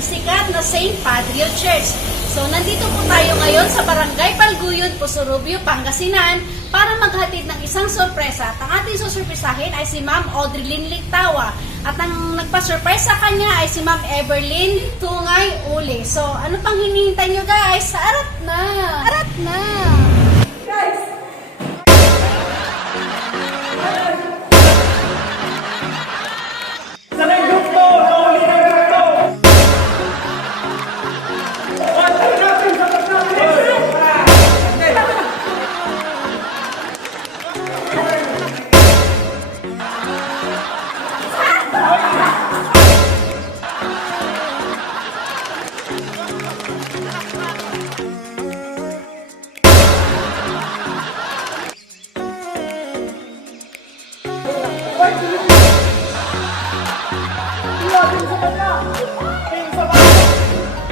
ng sikat na St. Patriot Church. So, nandito po tayo ngayon sa Barangay Palguyod, POZORRUBIO, Pangasinan para maghatid ng isang sorpresa. At ang ating susurprisahin ay si Ma'am AUDRILYN LICTAOA. At ang nagpa-surprise sa kanya ay si Ma'am Everlyn Tungay uli. So, ano pang hinihintay nyo guys? Arat na! Arat na! Guys!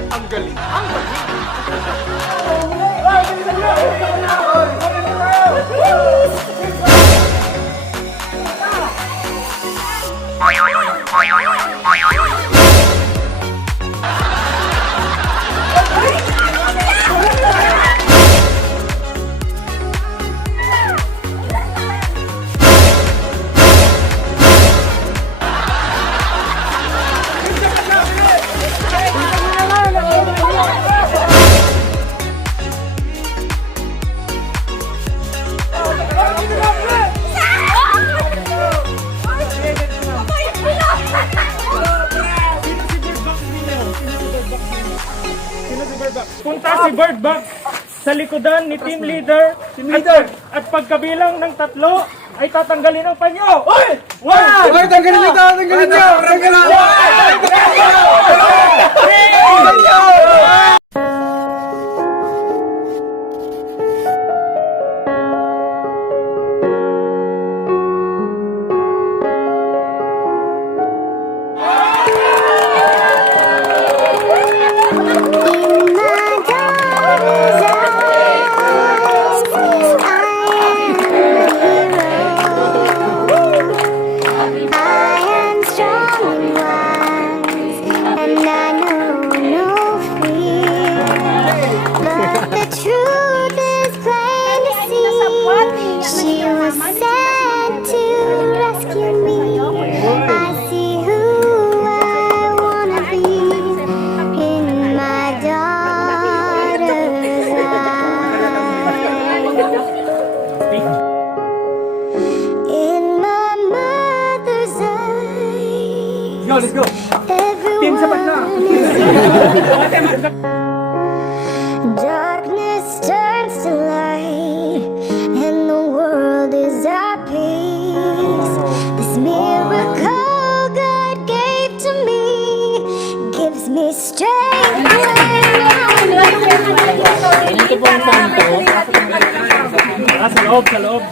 Ang galing! Ang galing! Punta si Bird Box sa likodan ni Team Leader. At pagkabilang ng 3 ay tatanggalin ang panyo. Uy! Tanggalin nito! Tanggalin nyo! Let's go! Team sapat na! Darkness turns to light and the world is at peace. This miracle God gave to me gives me strength. Ito po ang santo. Sa loob, sa loob.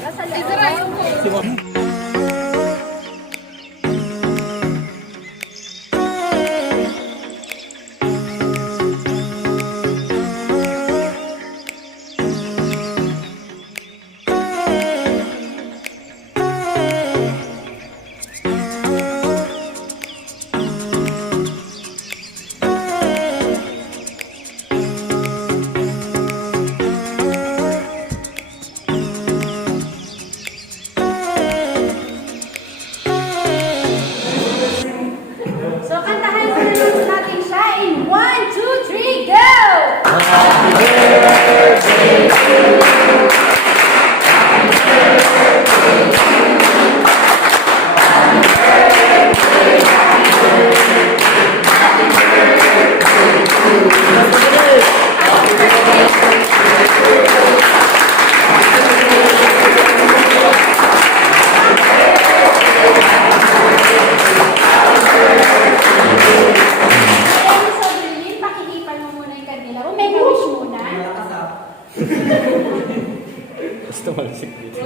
Gusto mo lang dito.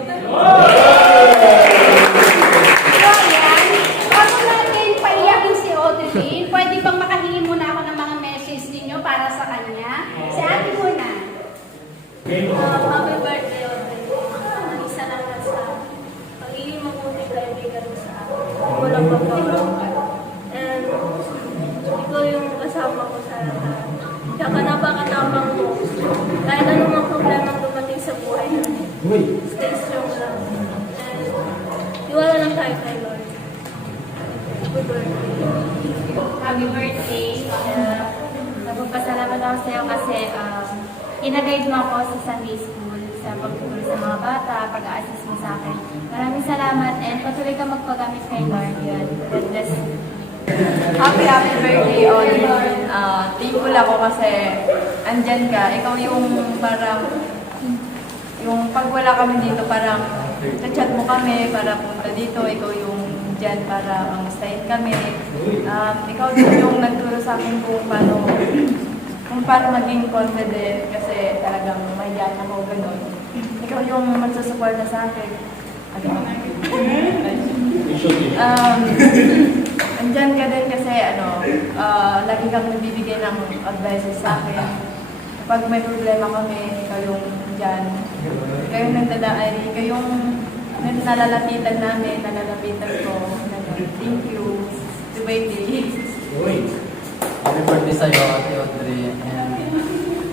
Bago natin paiyakin si AUDRILYN, pwede bang makahingi muna ako ng mga message ninyo para sa kanya? Si ate muna. Happy birthday, AUDRILYN. Salamat sa pagiging mabuting kaibigan mo sa akin. Walang pagbabago. And ikaw yung kasama Stay strong lang. And iwala lang tayo kay Lord. Happy birthday. Happy birthday. Nagpapasalamat ako sa iyo kasi ina-guide mo ako sa Sunday School, sa pagtuturo sa mga bata, pag-a-assist mo sa akin. Maraming salamat and patuloy ka magpagamit kay Lord. Yun. God bless you. Happy birthday, Audrey. Thankful ako kasi andyan ka. Ikaw yung parang, yung pag wala kami dito, parang na-chat mo kami para punta dito. Ikaw yung dyan para mamustahin kami. Ikaw din yung nagturo sa akin kung paano maging confident kasi talagang mahiyan ako ganun. Ikaw yung magsusuporta sa akin. Andyan ka din kasi lagi kang nagbibigay ng advices sa akin. Kapag may problema kami, ikaw yung dyan. Ikaw yung ikaw yung nalalapitan namin, nalalapitan ko. Thank you. Happy birthday. Happy birthday sa'yo, Ate Audrey. And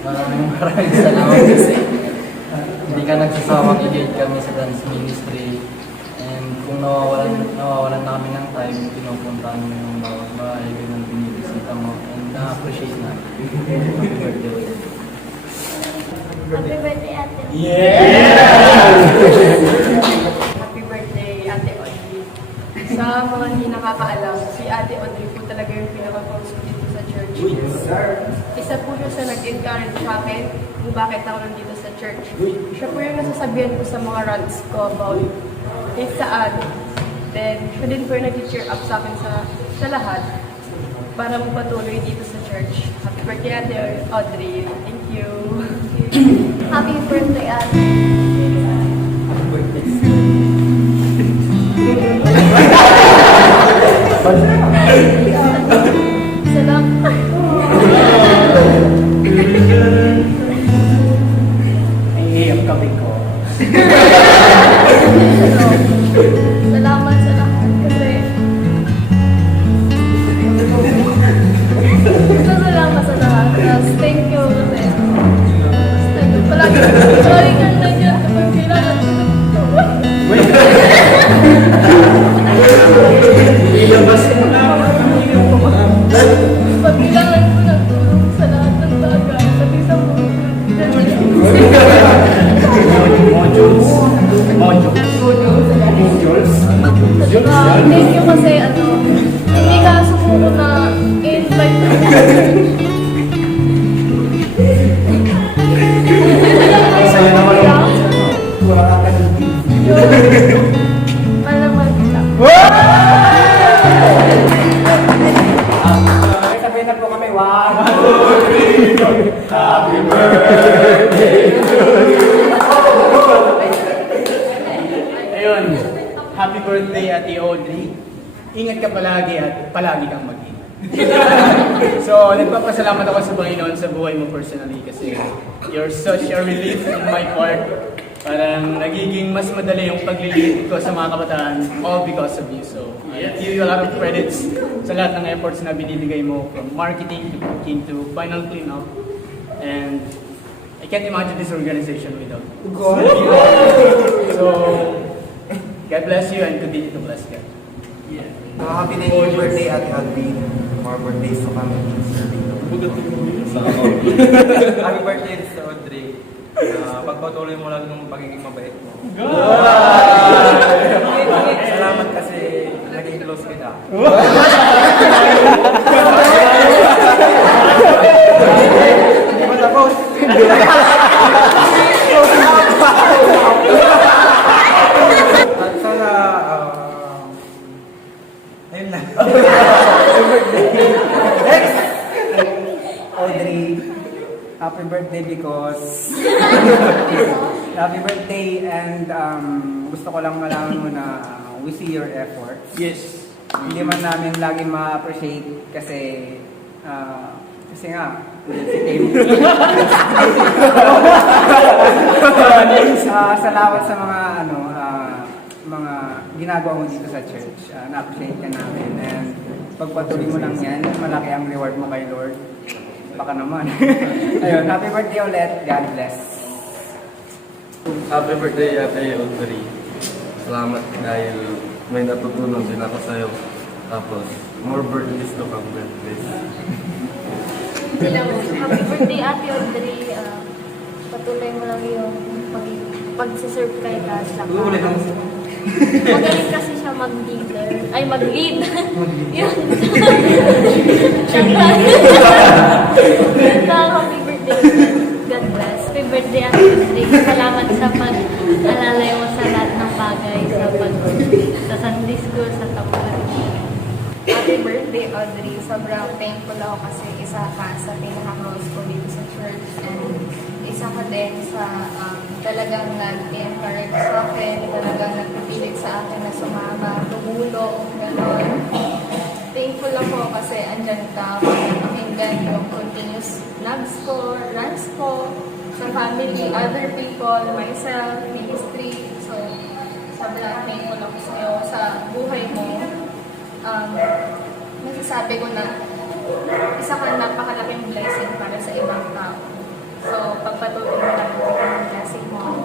maraming salamat kasi hindi ka nagsasawang i-guide kami sa dance ministry. And kung nawawalan na kami ng time, pinupuntahan mo yung bawat bahay, ganun binibisita mo. And na-appreciate na. Happy birthday ulit. Happy birthday, Ate. Happy birthday, Ate Audrey. Sa mga hindi nakakaalam, si Ate Audrey po talaga yung pinaka-close ko dito sa church. Isa po siya sa nag-encourage sa akin kung bakit ako nandito sa church. Siya po yung nasasabihan ko sa mga rants ko about saan. Then, siya din po yung nag-cheer up sa akin sa lahat para magpatuloy dito sa church. Happy birthday, Ate Audrey. Thank you. Happy birthday, Ate. Salamat. Naiiyak kami ko. Salamat sa lahat kasi salamat sa lahat. Thank you kasi palagi kang nandiyan kapag kailangan ko ng tulong. Ilabas mo na ako ng iyong pumaham. Pag kailangan ko ng tulong sa lahat ng bagay, pati sa mundo. Thank you kasi hindi ka sumuko na i-invite mo sa church. Sa'yo naman ang wala ka ng Malaman kita. Sabay na po kami. 1, 2, 3, Happy birthday to you. Ayun. Happy birthday, Ate Audrey. Ingat ka palagi at palagi kang mag-ingat. So, nagpapasalamat ako sa Panginoon sa buhay mo personally kasi you're such a relief in my part. Parang nagiging mas madali yung paglilid ko sa mga kabataan all because of you. So, I give you a lot of credits sa lahat ng efforts na binibigay mo from marketing to cooking to final cleanup. And I can't imagine this organization without you. So, God bless you and continue to bless God. Happy 19th birthday, Ate Audrey. More birthdays to come and serving. Happy birthday, Mr. Audrey. Pagpatuloy mo lang ng pagiging mabait mo. Salamat kasi naging close kita. Hindi ba tapos? At sana, ayun na. Next! Audrey, happy birthday because happy birthday and gusto ko lang malaman mo na we see your efforts. Yes. Hindi man namin lagi ma-appreciate kasi nga si Tim. Salamat sa mga mga ginagawa mo dito sa church. Na-appreciate ka namin and pagpatuloy mo lang yan, malaki ang reward mo kay Lord. Baka naman. Ayun, happy birthday ulit. God bless. Happy birthday, Ate Audrey. Salamat dahil may natutunan din ako sa'yo. Tapos, more birthdays to come, please. Happy birthday, Ate Audrey. Patuloy mo lang yung pag-serve kay God. Magaling kasi siya mag-leader. Ay, mag-lead. Yun. Happy birthday. God bless. Happy birthday, Ate Audrey. Salamat sa pag-alalay mo sa lahat ng bagay. Sa Sunday school, sa tapunan. Happy birthday, Audrey. Sobrang thankful ako kasi isa ka sa pinaka-close ko dito sa church. And isa ka din sa talagang nag-encourage sa akin, talagang nagpipilit sa akin na sumama, tumulong, gano'n. Thankful ako kasi andyan ka, pakinggan yung continuous loves ko, runs ko, sa family, other people, myself, ministry. So, sobrang thankful ako sa'yo sa buhay mo. Masasabi ko na isa kang napakalaking blessing para sa ibang tao. So, pagpatuloy mo lang ang blessing mo.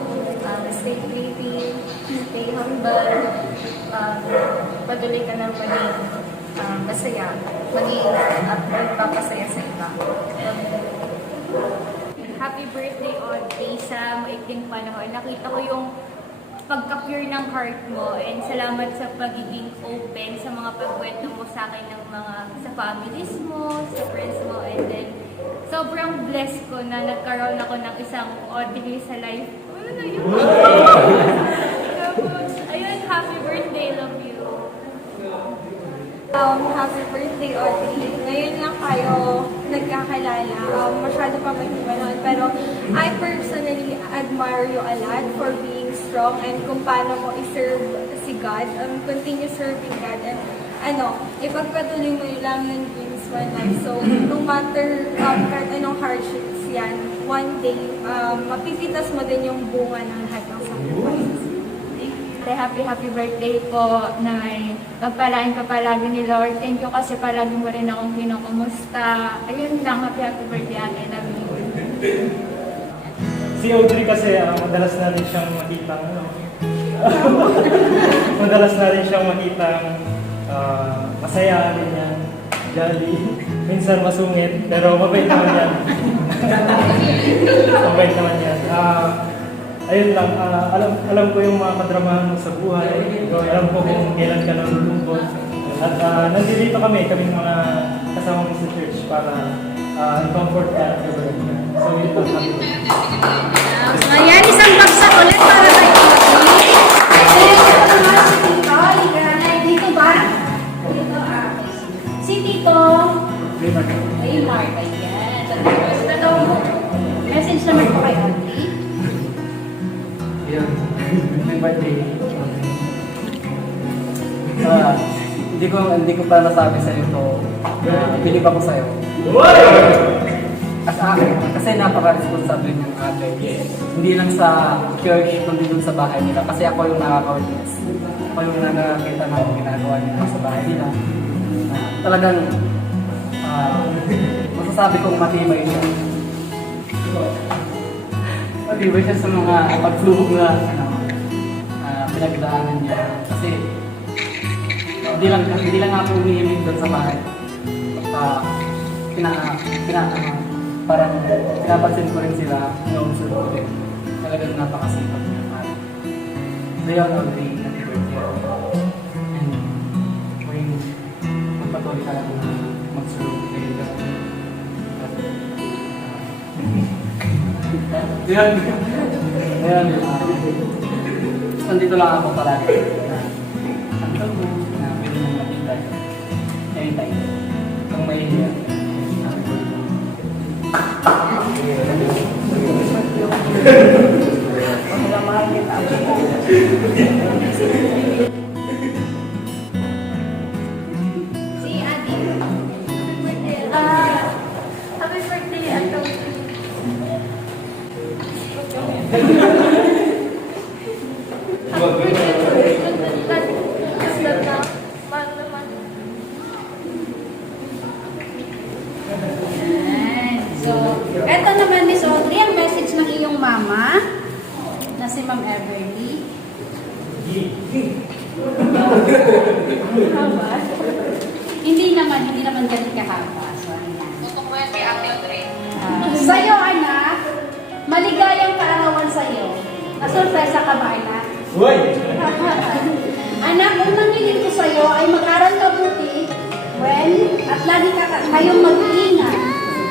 Stay creative, stay humble, patuloy ka na maging masaya, maging magpapasaya sa iba. Happy birthday, Audrey, sa maikling panahon. Nakita ko yung pagka-pure ng heart mo and salamat sa pagiging open sa mga pagkwento mo sa akin ng mga sa families mo, sa friends mo, and then sobrang blessed ko na nagkaroon ako ng isang Audrey sa life. Ano na yun? Tapos, ayun, happy birthday, love you. Happy birthday, Audrey. Ngayon lang kayo nagkakilala. Masyado pa mag-iba noon. Pero I personally admire you a lot for being strong and kung paano mo i-serve si God. Continue serving God. And ipagpatuloy mo lang yung dreams mo in life. So, no matter kahit anong hardships yan, one day, mapipitas mo din yung bunga ng lahat ng sacrifices. Happy birthday po na pagpalain ka palagi ni Lord. Thank you kasi palagi mo rin akong kinukumusta. Ayun lang, happy birthday, Ate. Love you. Si Audrey kasi madalas na rin siyang makitang madalas na rin siyang makitang masaya rin yan, jolly, minsan masungit, pero mabait naman yan. Mabait naman yan. Ayun lang, alam ko yung mga kadramahan mo sa buhay. Alam ko kung kailan ka nalulungkot. At nandito kami mga kasama mo sa church para comfort ka. So yun lang kami. So, ayan, isang bagsak ulit para kay Audrey. Dito ba? Dito, si Tito Raymart. Ayan. Message naman po kay Audrey. Happy birthday. Hindi ko pa nasabi sa iyo to. Bilib ako sa iyo. Kasi napaka-responsable ng ate. Hindi lang sa church, kundi dun sa bahay nila. Kasi ako yung nakaka-witness. Ako yung nakakita ng ginagawa nila sa bahay nila. Talagang masasabi kong matibay siya. Matibay siya sa mga pagsubok na pinagdaanan niya. Kasi hindi lang ako umihimik doon sa bahay. Parang pinapansin ko rin sila, inuusap ko rin. Talagang napakasipag niya. So yun, Audrey, happy birthday. And magpatuloy ka lang na magsulong kayo dyan. Ayan. Nandito lang ako palagi. Hanggang po na pwede mong makita. Anytime. Kung may hiya. Si Ate. Happy birthday, Ate. So, eto naman, Miss Audrey, ang message ng iyong mama na si Ma'am Everly. Haba? Hindi naman ganun kahaba. Sorry na. Sa'yo, anak, maligayang kaarawan sa'yo. Nasurpresa ka ba, anak? Uy! Anak, unang hiling ko sa'yo ay mag-aral mabuti at lagi kayong mag-iingat.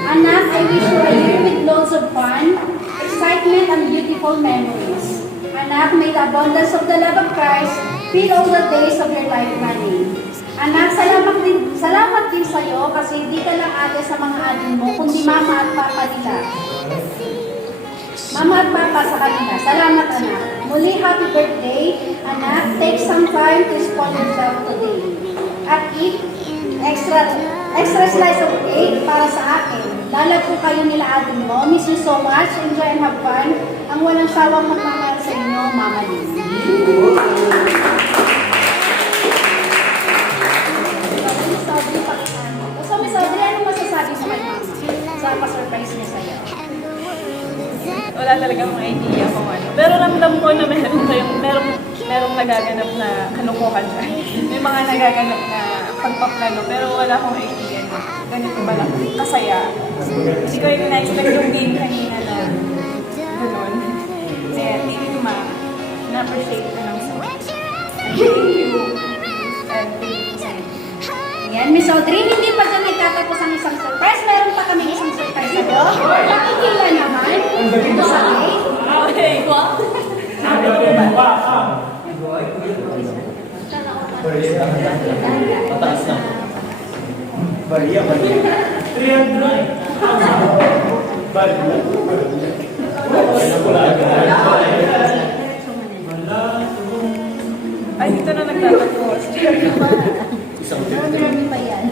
Anak, I wish you a year with loads of fun, excitement, and beautiful memories. Anak, may the abundance of the love of Christ fill all the days of your life running. Anak, salamat din sa'yo kasi hindi ka lang ate sa mga atin mo, kundi mama at papa nila. Mama at papa sa kanila. Salamat, anak. Muli, happy birthday. Anak, take some time to spoil yourself today. At eat extra slice of cake para sa akin. Lalag po kayo nila atin mo. Miss you so much. Enjoy and have fun. Ang walang sawang magmamahal sa inyo, Mama Liz. So, Miss Audrey, anong masasabi mo kay Mama sa pa-surprise niya sa'yo? Wala talagang idea kung ano. Pero ramdam ko na merong nagaganap na kalukuhan siya. May mga nagaganap na pagpaplano, pero wala akong idea na ganito ba lang kasaya. Hindi ko yung na-expect yung game kanina na gano'n. Kaya thank you, Ma. Na-appreciate ko lang so much. And thank you. And thank you sa inyo. Ayan, Miss Audrey, hindi pa dyan nagtatapos ang isang surprise. Meron pa kami isang surprise sa'yo. Nakikila naman. Ito sa cake. Okay, wow. Mataas na. Bariya. 300. Ay, dito na nagtatapos. Marami pa yan.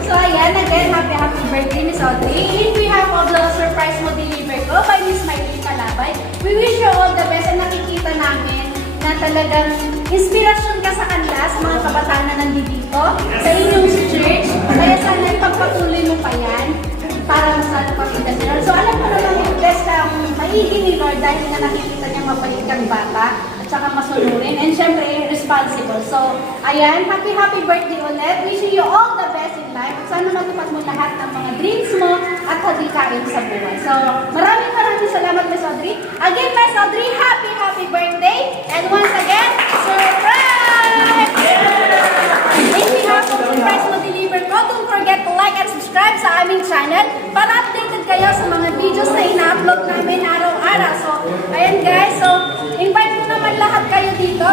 So ayan, again, happy birthday, Miss Audrey. In behalf of the surprise mo deliver ko by Miss Maylene Palabay, we wish you all the best and nakikita namin na talagang inspirasyon ka sa kanila, sa mga kabataan na nandito, sa inyong church. Kaya sana ipagpatuloy mo pa yan para sana Pangasinan. So alam mo naman, blessed kang maiging ni Lord dahil na nakikita niya mabalik kang bata at saka masunurin and syempre responsible. So ayan, happy birthday ulit. Wishing you all the best in life. At sana matupad mo lahat ng mga dreams mo at hadikain sa buhay. So maraming salamat, Miss Audrey. Again, Miss Audrey, happy birthday. And once again, surprise! In behalf of Surprise Mo Deliver ko, don't forget to like and subscribe sa aming channel para updated kayo sa mga videos na ina-upload namin araw-araw. So, ayan guys. So, invite ko naman lahat kayo dito.